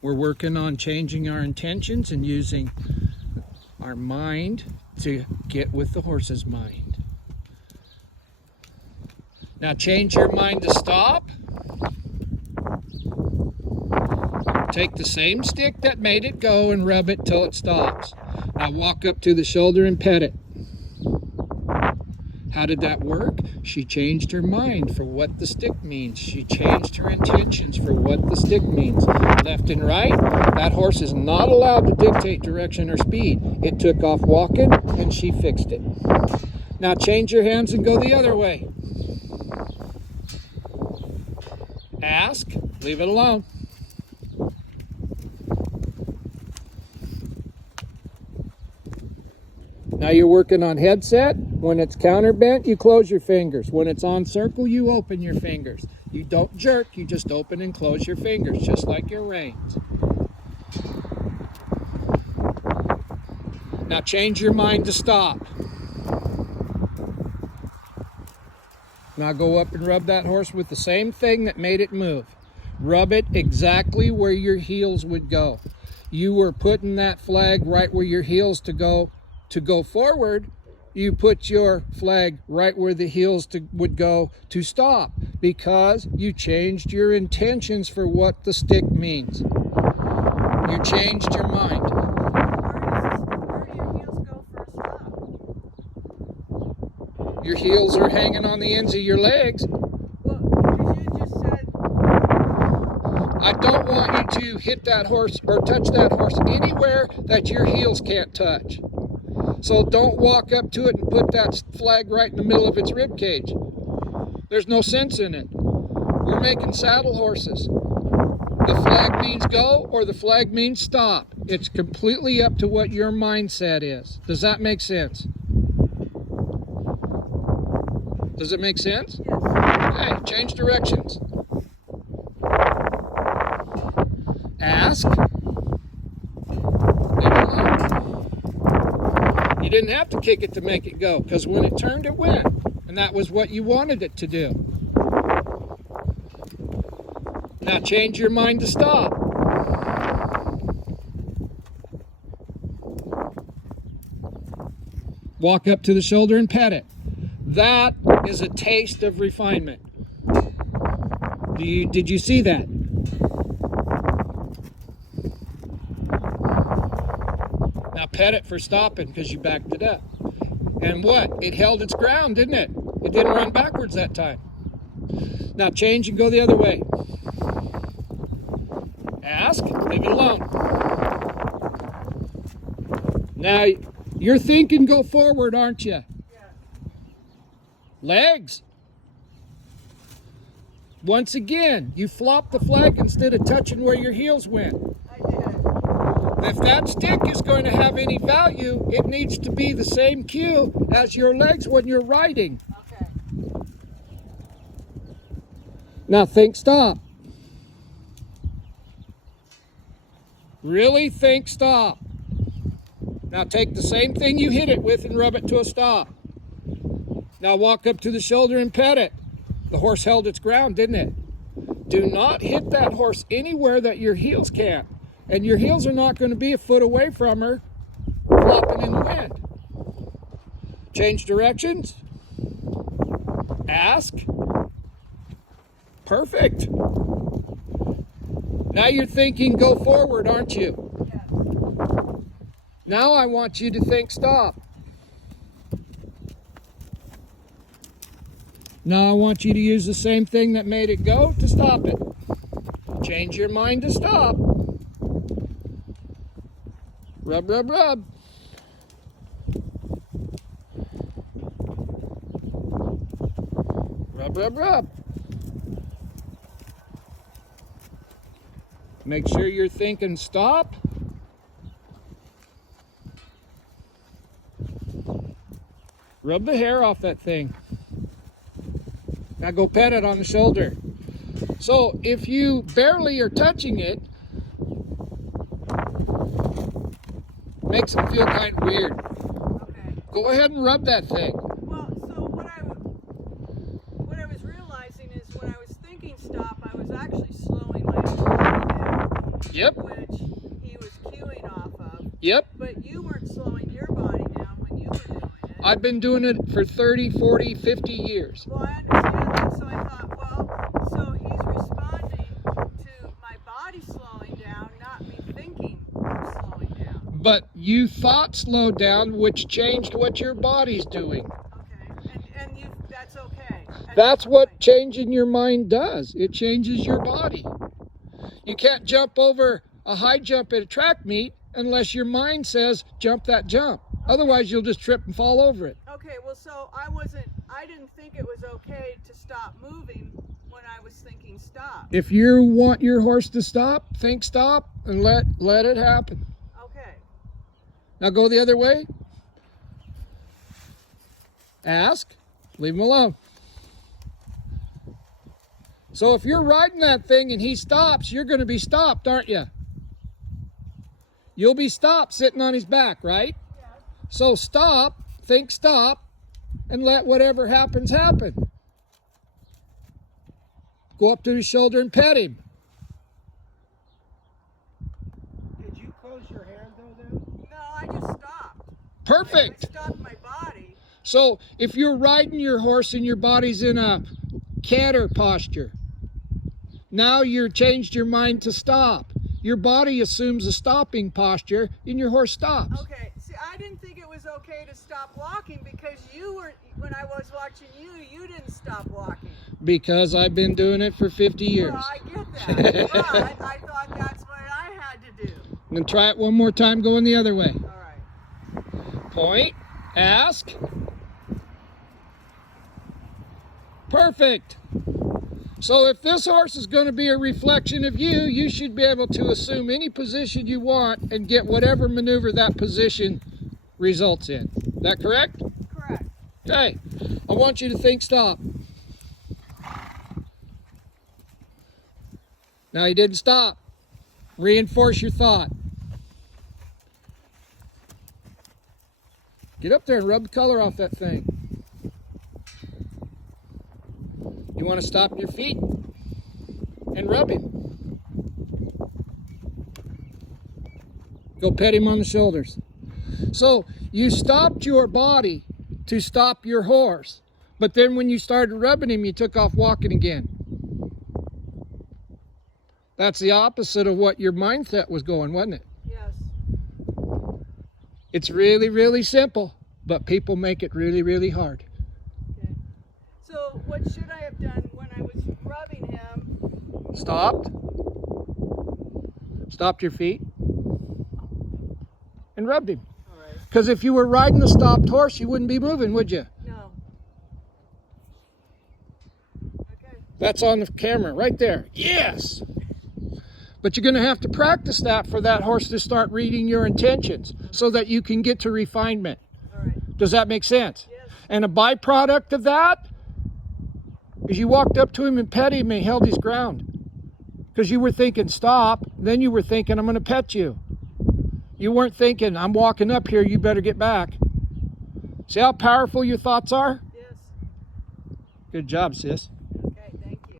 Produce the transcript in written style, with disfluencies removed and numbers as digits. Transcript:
We're working on changing our intentions and using our mind to get with the horse's mind. Now change your mind to stop. Take the same stick that made it go and rub it till it stops. Now walk up to the shoulder and pet it. How did that work? She changed her mind for what the stick means. She changed her intentions for what the stick means. Left and right, that horse is not allowed to dictate direction or speed. It took off walking and she fixed it. Now change your hands and go the other way. Ask, leave it alone. Now you're working on headset. When it's counterbent, you close your fingers. When it's on circle, you open your fingers. You don't jerk, you just open and close your fingers, just like your reins. Now change your mind to stop. Now go up and rub that horse with the same thing that made it move. Rub it exactly where your heels would go. You were putting that flag right where your heels to go forward. You put your flag right where the heels would go to stop, because you changed your intentions for what the stick means. You changed your mind. Where do your heels go for a stop? Your heels are hanging on the ends of your legs. Well, because you just said... I don't want you to hit that horse or touch that horse anywhere that your heels can't touch. So don't walk up to it and put that flag right in the middle of its rib cage. There's no sense in it. We're making saddle horses. The flag means go or the flag means stop. It's completely up to what your mindset is. Does that make sense? Does it make sense? Yes. Okay, change directions. Ask. Leave it alone. You didn't have to kick it to make it go, because when it turned, it went. And that was what you wanted it to do. Now change your mind to stop. Walk up to the shoulder and pet it. That is a taste of refinement. Did you see that? Now pet it for stopping because you backed it up. And what? It held its ground, didn't it? It didn't run backwards that time. Now change and go the other way. Ask, leave it alone. Now you're thinking go forward, aren't you? Yeah. Legs. Once again, you flop the flag instead of touching where your heels went. I did. If that stick is going to have any value, it needs to be the same cue as your legs when you're riding. Okay. Now think stop. Really think stop. Now take the same thing you hit it with and rub it to a stop. Now walk up to the shoulder and pet it. The horse held its ground, didn't it? Do not hit that horse anywhere that your heels can't. And your heels are not going to be a foot away from her, flopping in the wind. Change directions. Ask. Perfect. Now you're thinking go forward, aren't you? Yeah. Now I want you to think stop. Now I want you to use the same thing that made it go to stop it. Change your mind to stop. Rub, rub, rub. Rub, rub, rub. Make sure you're thinking stop. Rub the hair off that thing. Now go pet it on the shoulder. So if you barely are touching it, makes them feel kind of weird. Okay. Go ahead and rub that thing. Well, so what I was realizing is when I was thinking stop, I was actually slowing my own body down. Yep. which he was cueing off of. Yep. But you weren't slowing your body down when you were doing it. I've been doing it for 30, 40, 50 years. Well, I understand that, so I thought, well, so he's responding to my body slowing down, not me thinking I'm slowing down. But you thought slowed down, which changed what your body's doing. Okay, and that's okay. That's what changing your mind does. It changes your body. You can't jump over a high jump at a track meet unless your mind says jump that jump. Otherwise, you'll just trip and fall over it. Okay, well, so I didn't think it was okay to stop moving when I was thinking stop. If you want your horse to stop, think stop and let it happen. Okay. Now go the other way. Ask, leave him alone. So if you're riding that thing and he stops, you're going to be stopped, aren't you? You'll be stopped sitting on his back, right? Yes. So stop, think stop, and let whatever happens happen. Go up to his shoulder and pet him. Did you close your hand though then? No, I just stopped. Perfect. I stopped my body. So if you're riding your horse and your body's in a canter posture, now you've changed your mind to stop. Your body assumes a stopping posture and your horse stops. Okay, see, I didn't think it was okay to stop walking because when I was watching you didn't stop walking. Because I've been doing it for 50 years. Well, I get that, but I thought that's what I had to do. Then try it one more time going the other way. All right. Point, ask. Perfect. So if this horse is going to be a reflection of you, you should be able to assume any position you want and get whatever maneuver that position results in. Is that correct? Correct. Okay. I want you to think stop. Now he didn't stop. Reinforce your thought. Get up there and rub the color off that thing. You want to stop your feet and rub him. Go pet him on the shoulders. So you stopped your body to stop your horse, but then when you started rubbing him, you took off walking again. That's the opposite of what your mindset was going, wasn't it? Yes. It's really, really simple, but people make it really, really hard. Okay. So what should I have done when I was rubbing him? Stopped. Stopped your feet. And rubbed him. All right. Because if you were riding a stopped horse, you wouldn't be moving, would you? No. Okay. That's on the camera right there. Yes. But you're going to have to practice that for that horse to start reading your intentions so that you can get to refinement. All right. Does that make sense? Yes. And a byproduct of that is you walked up to him and pet him and he held his ground. Because you were thinking, stop. Then you were thinking, I'm going to pet you. You weren't thinking, I'm walking up here, you better get back. See how powerful your thoughts are? Yes. Good job, sis.